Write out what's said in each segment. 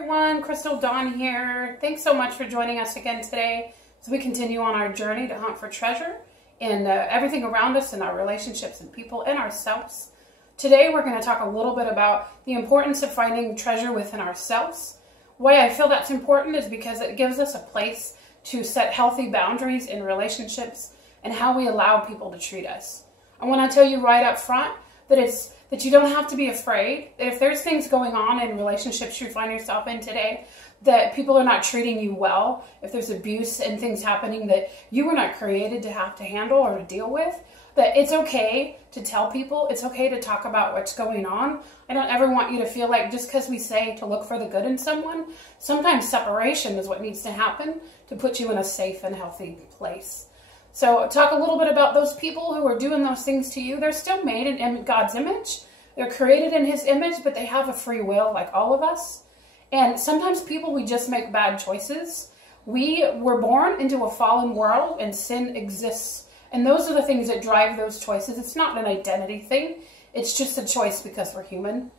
Everyone, Crystal Dawn here. Thanks so much for joining us again today as we continue on our journey to hunt for treasure in everything around us, in our relationships and people and ourselves. Today we're going to talk a little bit about the importance of finding treasure within ourselves. Why I feel that's important is because it gives us a place to set healthy boundaries in relationships and how we allow people to treat us. I want to tell you right up front that you don't have to be afraid. If there's things going on in relationships you find yourself in today, that people are not treating you well, if there's abuse and things happening that you were not created to have to handle or to deal with, that it's okay to tell people, it's okay to talk about what's going on. I don't ever want you to feel like just because we say to look for the good in someone, sometimes separation is what needs to happen to put you in a safe and healthy place. So talk a little bit about those people who are doing those things to you. They're still made in God's image. They're created in His image, but they have a free will like all of us. And sometimes people, we just make bad choices. We were born into a fallen world and sin exists. And those are the things that drive those choices. It's not an identity thing. It's just a choice because we're human.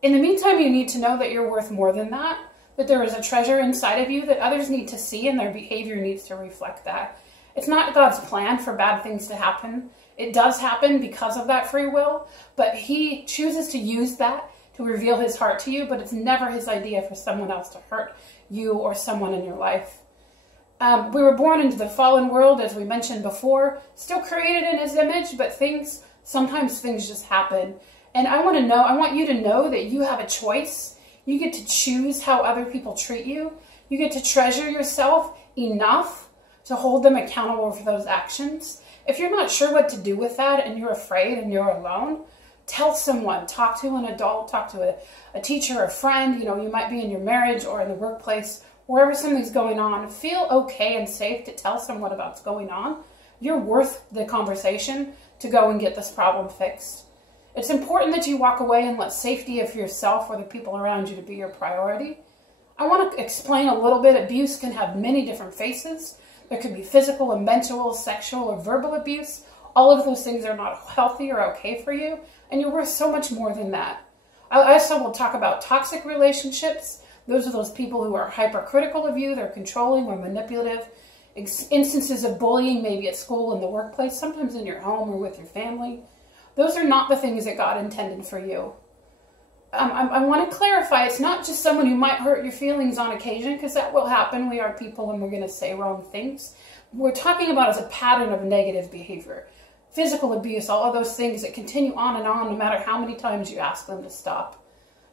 In the meantime, you need to know that you're worth more than that there is a treasure inside of you that others need to see, and their behavior needs to reflect that. It's not God's plan for bad things to happen. It does happen because of that free will, but He chooses to use that to reveal His heart to you, but it's never His idea for someone else to hurt you or someone in your life. We were born into the fallen world, as we mentioned before, still created in His image, but sometimes things just happen. And I want you to know that you have a choice. You get to choose how other people treat you. You get to treasure yourself enough to hold them accountable for those actions. If you're not sure what to do with that and you're afraid and you're alone, tell someone, talk to an adult, talk to a teacher, a friend. You might be in your marriage or in the workplace, wherever something's going on. Feel okay and safe to tell someone about what's going on. You're worth the conversation to go and get this problem fixed. It's important that you walk away and let safety of yourself or the people around you to be your priority. I want to explain a little bit. Abuse can have many different faces. There could be physical and mental, sexual or verbal abuse. All of those things are not healthy or okay for you, and you're worth so much more than that. I also will talk about toxic relationships. Those are those people who are hypercritical of you, they're controlling or manipulative. Instances of bullying, maybe at school, in the workplace, sometimes in your home or with your family. Those are not the things that God intended for you. I want to clarify, it's not just someone who might hurt your feelings on occasion, because that will happen. We are people and we're going to say wrong things. We're talking about as a pattern of negative behavior. Physical abuse, all of those things that continue on and on no matter how many times you ask them to stop.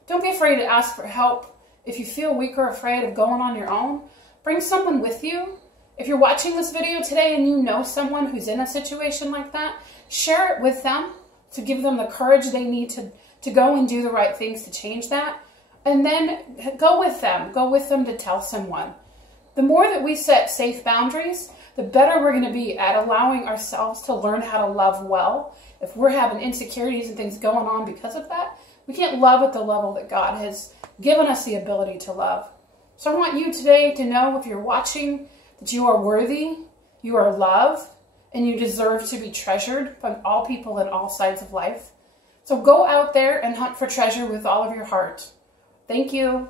Don't be afraid to ask for help. If you feel weak or afraid of going on your own, bring someone with you. If you're watching this video today and you know someone who's in a situation like that, share it with them to give them the courage they need to go and do the right things to change that. And then go with them to tell someone. The more that we set safe boundaries, the better we're going to be at allowing ourselves to learn how to love well. If we're having insecurities and things going on because of that, we can't love at the level that God has given us the ability to love. So I want you today to know, if you're watching, that you are worthy, you are loved, and you deserve to be treasured by all people in all sides of life. So go out there and hunt for treasure with all of your heart. Thank you.